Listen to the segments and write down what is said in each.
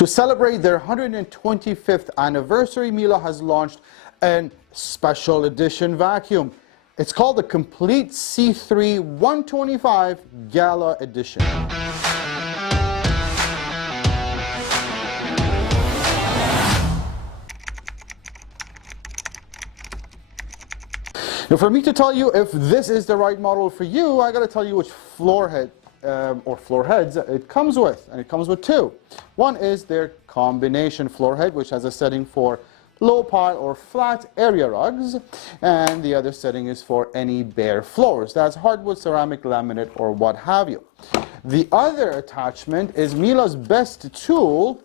To celebrate their 125th anniversary, Miele has launched a special edition vacuum. It's called the Complete C3 125 Gala Edition. Now, for me to tell you if this is the right model for you, I got to tell you which floor head or floor heads it comes with, and it comes with two. One is their combination floor head, which has a setting for low pile or flat area rugs, and the other setting is for any bare floors. That's hardwood, ceramic, laminate, or what have you. The other attachment is Miele's best tool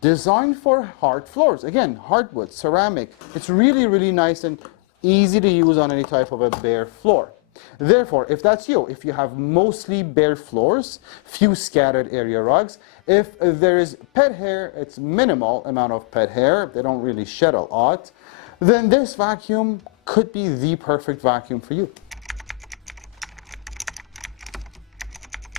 designed for hard floors. Again, hardwood, ceramic. It's really, really nice and easy to use on any type of a bare floor. Therefore, if that's you, if you have mostly bare floors, few scattered area rugs, if there is pet hair, it's minimal amount of pet hair, they don't really shed a lot, then this vacuum could be the perfect vacuum for you.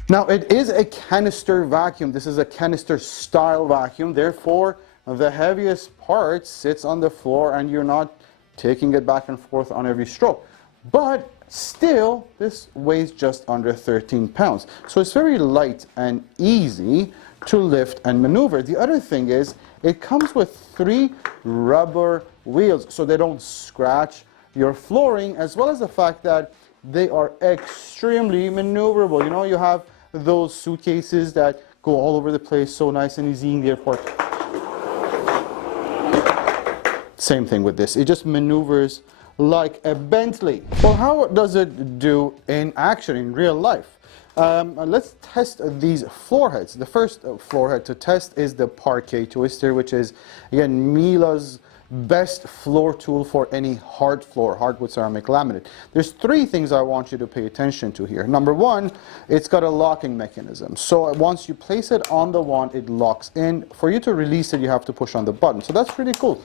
Now, it is a canister vacuum. This is a canister style vacuum. Therefore, the heaviest part sits on the floor and you're not taking it back and forth on every stroke. But still, this weighs just under 13 pounds. So it's very light and easy to lift and maneuver. The other thing is, it comes with 3 rubber wheels, so they don't scratch your flooring, as well as the fact that they are extremely maneuverable. You know, you have those suitcases that go all over the place, so nice and easy in the airport. Same thing with this. It just maneuvers like a Bentley. Well, how does it do in action, in real life? Let's test these floor heads. The first floor head to test is the Parquet Twister, which is, again, Miele's best floor tool for any hard floor, hardwood, ceramic, laminate. There's 3 things I want you to pay attention to here. Number 1, it's got a locking mechanism. So once you place it on the wand, it locks in. For you to release it, you have to push on the button. So that's pretty cool.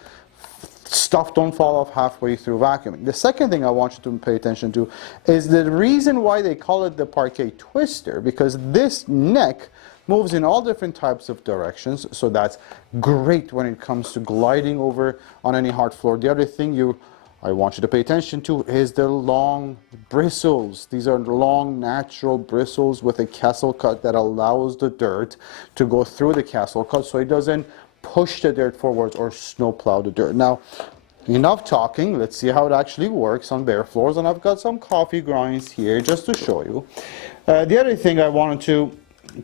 Stuff don't fall off halfway through vacuuming. The second thing I want you to pay attention to is the reason why they call it the Parquet Twister, because this neck moves in all different types of directions, so that's great when it comes to gliding over on any hard floor. The other thing I want you to pay attention to is the long bristles. These are long natural bristles with a castle cut that allows the dirt to go through the castle cut, so it doesn't push the dirt forwards or snow plow the dirt. Now, enough talking. Let's see how it actually works on bare floors. And I've got some coffee grinds here just to show you. The other thing I wanted to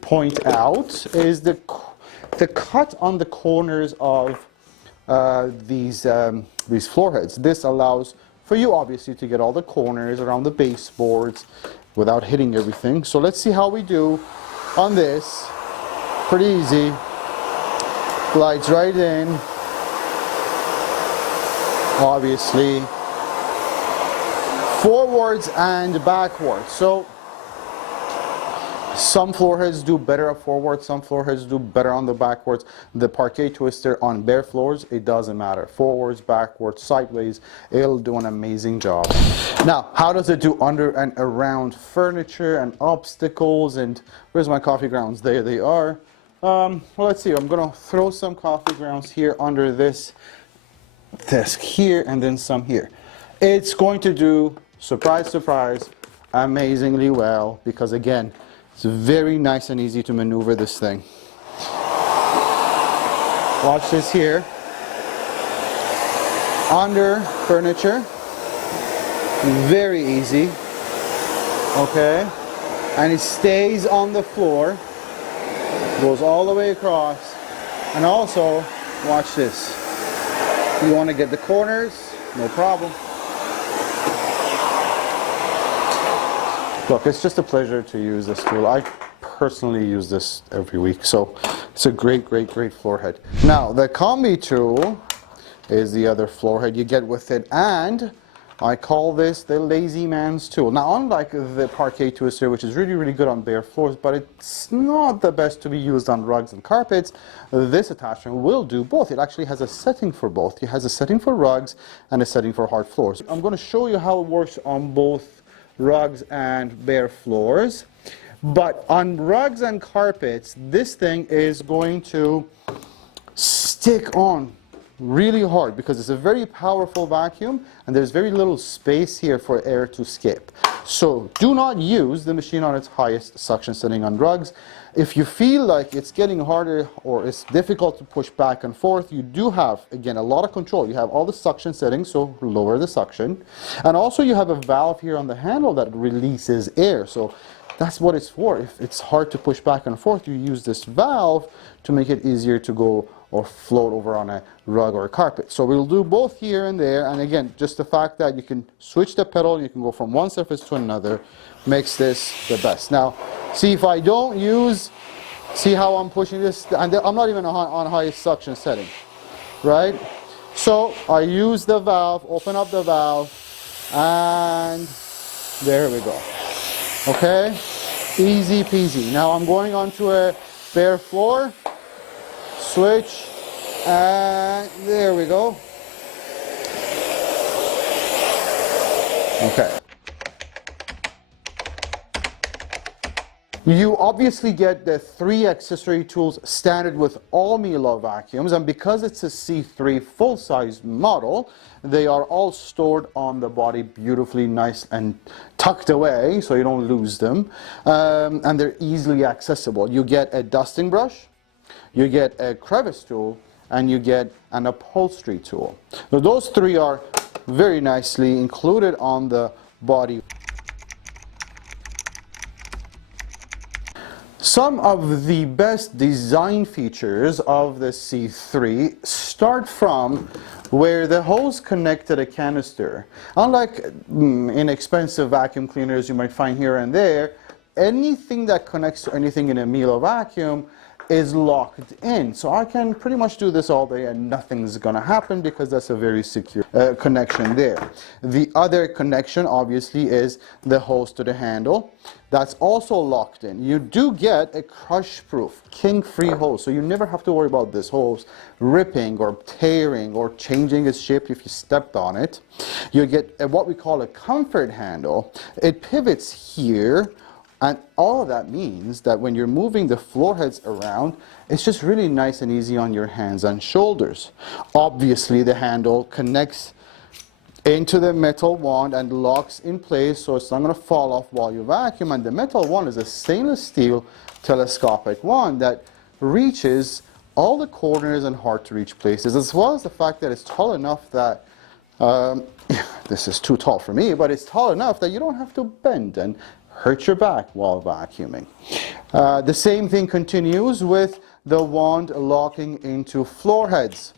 point out is the cut on the corners of these floor heads. This allows for you, obviously, to get all the corners around the baseboards without hitting everything. So let's see how we do on this. Pretty easy. Glides right in, obviously, forwards and backwards. So some floor heads do better at forwards, some floor heads do better on the backwards. The Parquet Twister on bare floors, it doesn't matter. Forwards, backwards, sideways, it'll do an amazing job. Now, how does it do under and around furniture and obstacles? And where's my coffee grounds? There they are. Well, let's see. I'm going to throw some coffee grounds here under this desk here, and then some here. It's going to do, surprise, surprise, amazingly well, because again, it's very nice and easy to maneuver this thing. Watch this here. Under furniture, very easy. Okay, and it stays on the floor. Goes all the way across. And also, watch this. You want to get the corners, no problem. Look, it's just a pleasure to use this tool. I personally use this every week, so it's a great, great, great floor head. Now, the combi tool is the other floor head you get with it, and I call this the lazy man's tool. Now, unlike the Parquet Twister, which is really, really good on bare floors, but it's not the best to be used on rugs and carpets, this attachment will do both. It actually has a setting for both. It has a setting for rugs and a setting for hard floors. I'm going to show you how it works on both rugs and bare floors. But on rugs and carpets, this thing is going to stick on really hard because it's a very powerful vacuum and there's very little space here for air to escape. So do not use the machine on its highest suction setting on rugs. If you feel like it's getting harder or it's difficult to push back and forth, you do have, again, a lot of control. You have all the suction settings, so lower the suction. And also you have a valve here on the handle that releases air. So that's what it's for. If it's hard to push back and forth, you use this valve to make it easier to go or float over on a rug or a carpet. So we'll do both here and there, and again, just the fact that you can switch the pedal, you can go from one surface to another, makes this the best. Now, see if I don't use, see how I'm pushing this, and I'm not even on highest suction setting, right? So I use the valve, open up the valve, and there we go. Okay, easy peasy. Now I'm going onto a bare floor, switch, and there we go. Okay. You obviously get the 3 accessory tools standard with all Miele vacuums, and because it's a C3 full-size model, they are all stored on the body beautifully nice and tucked away so you don't lose them, and they're easily accessible. You get a dusting brush, you get a crevice tool, and you get an upholstery tool. So those 3 are very nicely included on the body. Some of the best design features of the C3 start from where the hose connect to the canister. Unlike inexpensive vacuum cleaners you might find here and there, anything that connects to anything in a Miele vacuum is locked in. So I can pretty much do this all day and nothing's gonna happen because that's a very secure connection there. The other connection obviously is the hose to the handle. That's also locked in. You do get a crush-proof, kink-free hose, so you never have to worry about this hose ripping or tearing or changing its shape if you stepped on it. You get what we call a comfort handle. It pivots here, and all of that means that when you're moving the floor heads around, it's just really nice and easy on your hands and shoulders. Obviously, the handle connects into the metal wand and locks in place so it's not going to fall off while you vacuum. And the metal wand is a stainless steel telescopic wand that reaches all the corners and hard to reach places, as well as the fact that it's tall enough that this is too tall for me, but it's tall enough that you don't have to bend and hurt your back while vacuuming. The same thing continues with the wand locking into floor heads.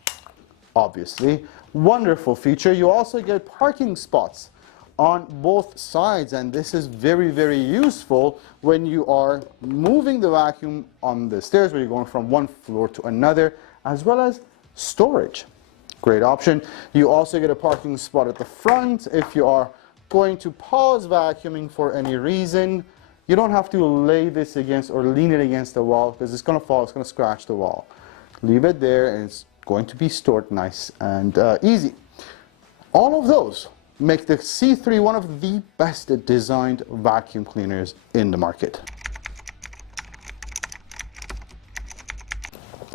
Obviously, wonderful feature. You also get parking spots on both sides, and this is very, very useful when you are moving the vacuum on the stairs where you're going from one floor to another, as well as storage. Great option. You also get a parking spot at the front if you are going to pause vacuuming for any reason. You don't have to lay this against or lean it against the wall because it's going to fall, it's going to scratch the wall. Leave it there and it's going to be stored nice and easy. All of those make the C3 one of the best designed vacuum cleaners in the market.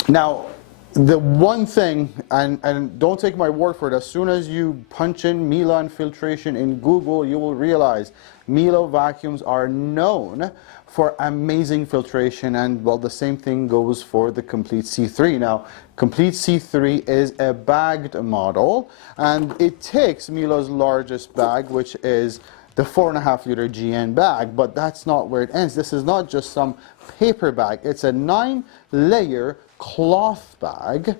Now, the one thing, and don't take my word for it, as soon as you punch in Miele and filtration in Google, you will realize Miele vacuums are known for amazing filtration, and well, the same thing goes for the Complete C3. Now, Complete C3 is a bagged model, and it takes Miele's largest bag, which is the 4.5 liter GN bag, but that's not where it ends. This is not just some paper bag. It's a 9-layer cloth bag,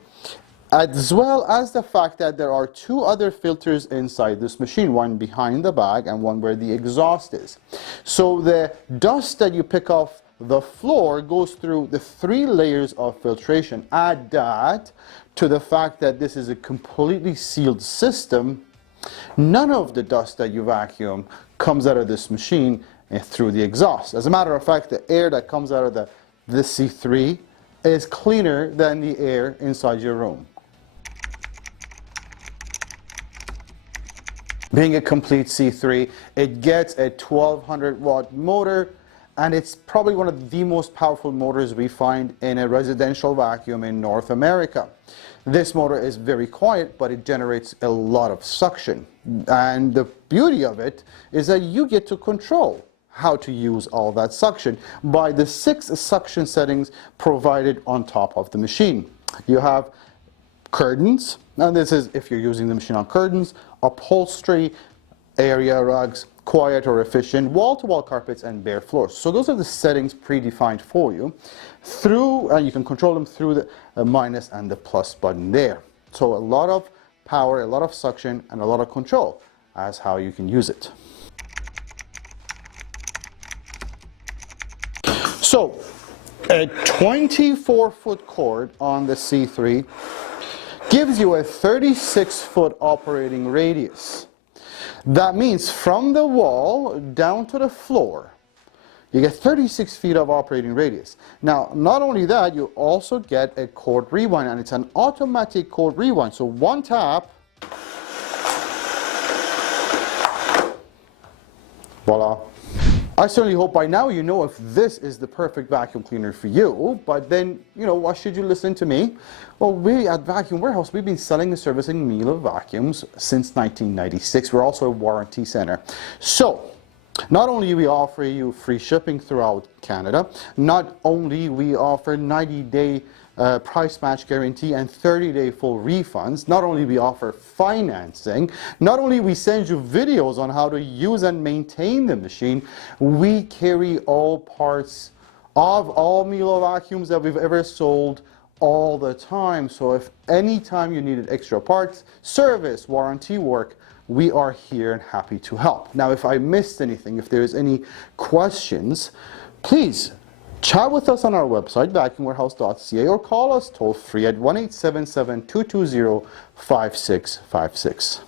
as well as the fact that there are 2 other filters inside this machine, one behind the bag and one where the exhaust is. So the dust that you pick off the floor goes through the 3 layers of filtration. Add that to the fact that this is a completely sealed system. None of the dust that you vacuum comes out of this machine through the exhaust. As a matter of fact, the air that comes out of the C3 is cleaner than the air inside your room. Being a Complete C3, it gets a 1200 watt motor and it's probably one of the most powerful motors we find in a residential vacuum in North America. This motor is very quiet, but it generates a lot of suction. And the beauty of it is that you get to control how to use all that suction by the 6 suction settings provided on top of the machine. You have curtains, and this is if you're using the machine on curtains, upholstery, area rugs, quiet or efficient, wall-to-wall carpets, and bare floors. So those are the settings predefined for you. And you can control them through the minus and the plus button there. So a lot of power, a lot of suction, and a lot of control as how you can use it. So a 24-foot cord on the C3 gives you a 36-foot operating radius. That means from the wall down to the floor, you get 36 feet of operating radius. Now, not only that, you also get a cord rewind, and it's an automatic cord rewind. So one tap, voila. I certainly hope by now you know if this is the perfect vacuum cleaner for you, but then, why should you listen to me? Well, we at Vacuum Warehouse, we've been selling and servicing Miele vacuums since 1996. We're also a warranty center. So, not only we offer you free shipping throughout Canada, not only we offer 90-day price match guarantee and 30-day full refunds, not only we offer financing, not only we send you videos on how to use and maintain the machine, we carry all parts of all Miele vacuums that we've ever sold all the time. So if any time you needed extra parts, service, warranty work, we are here and happy to help. Now, if I missed anything, if there's any questions, please chat with us on our website, vacuumwarehouse.ca, or call us toll free at 1-877-220-5656.